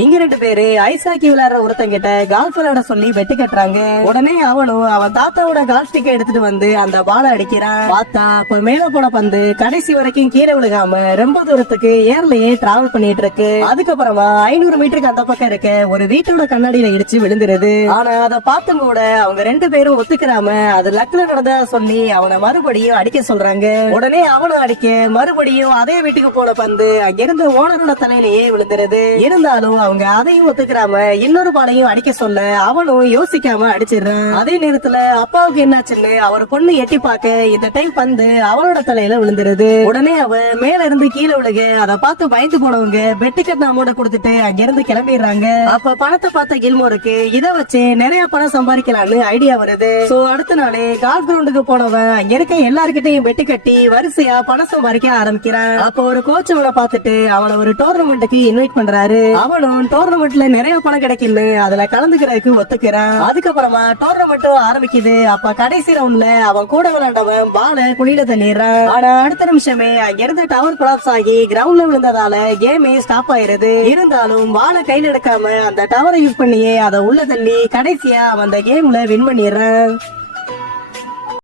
இங்க ரெண்டு பேரு ஐஸ் ஹாக்கி விளையாடுற ஒருத்தங்கிட்ட கால்ஃப் விளையாட சொல்லி வெட்டி கட்டுறாங்க. உடனே அவனும் அவன் தாத்தாவோட கால்ஃப் ஸ்டிக்கை எடுத்துட்டு வந்து அந்த பாலை அடிக்கிறான். பார்த்தா அப்ப மேல போன பந்து கடைசி வரைக்கும் கீழே விழுகாம ரொம்ப தூரத்துக்கு ஏர்லயே டிராவல் பண்ணிட்டு இருக்கு. அதுக்கப்புறமா 500 மீட்டருக்கு அந்த பக்கம் இருக்க ஒரு வீட்டோட கண்ணாடியில இடிச்சு விழுந்துருது. ஆனா அதை பார்த்தும் கூட அவங்க ரெண்டு பேரும் ஒத்துக்கிறாம அது லக்ல நடந்தா சொல்லி அவனை மறுபடியும் அடிக்க சொல்றாங்க. உடனே அவனும் அடிக்க மறுபடியும் அதே வீட்டுக்கு போன பந்து அங்கிருந்த ஓனரோட தலையிலேயே விழுந்துருது. இருந்தாலும் அவங்க அதையும் ஒத்துக்கிறாம இன்னொரு பாலையும் அடிக்க சொல்ல அவனும் யோசிக்காம அடிச்சிடுறான். அதே நேரத்துல அப்பாவுக்கு என்னாச்சுன்னு அவர் பொண்ணு எட்டி பார்க்க இந்த டைம் பந்து அவளோட தலையில விழுந்துருது. உடனே அவ மேல இருந்து கீழே விழுக அதை பார்த்து பயந்து போனவங்க பெட் டிக்கெட் அமௌண்ட் கொடுத்துட்டு அங்கிருந்து கிளம்பிடுறாங்க. அப்ப பணத்தை பார்த்த கில்மோருக்கு இதை வச்சு நிறைய பணம் சம்பாதிக்கலாம்னு ஐடியா வருது. சோ அடுத்த நாளே கால்ஃப் கிரவுண்டுக்கு போனவன் அங்க இருக்க எல்லாருக்கிட்டையும் பெட்டு கட்டி வரிசையா பணம் சம்பாதிக்க ஆரம்பிக்கிறான். அப்ப ஒரு கோச் அவனை பார்த்துட்டு அவனை ஒரு டோர்னமெண்ட்டுக்கு இன்வைட் பண்றாரு. அவனும் டோர்னமெண்ட்ல நிறைய பணம் கிடைக்குன்னு அதுல கலந்துக்கிறதுக்கு ஒத்துக்கிறான். அதுக்கப்புறமா டோர்னமெண்ட்டும் ஆரம்பிக்குது. அப்ப கடைசி ரவுண்ட்ல அவன் கூட விளையாண்டவன் பால குழியில தள்ளிடுறான். ஆனா அடுத்த நிமிஷமே அங்கிருந்த டவர் கொலாப்ஸ் ஆகி கிரவுண்ட்ல விழுந்ததால கேமே ஸ்டாப் ஆயிருது. இருந்தாலும் பால கையில் எடுக்காம அந்த டவரை யூஸ் பண்ணியே அதை உள்ள தள்ளி கடைசியா அவன் அந்த கேம்ல வின் பண்ணிடுறான்.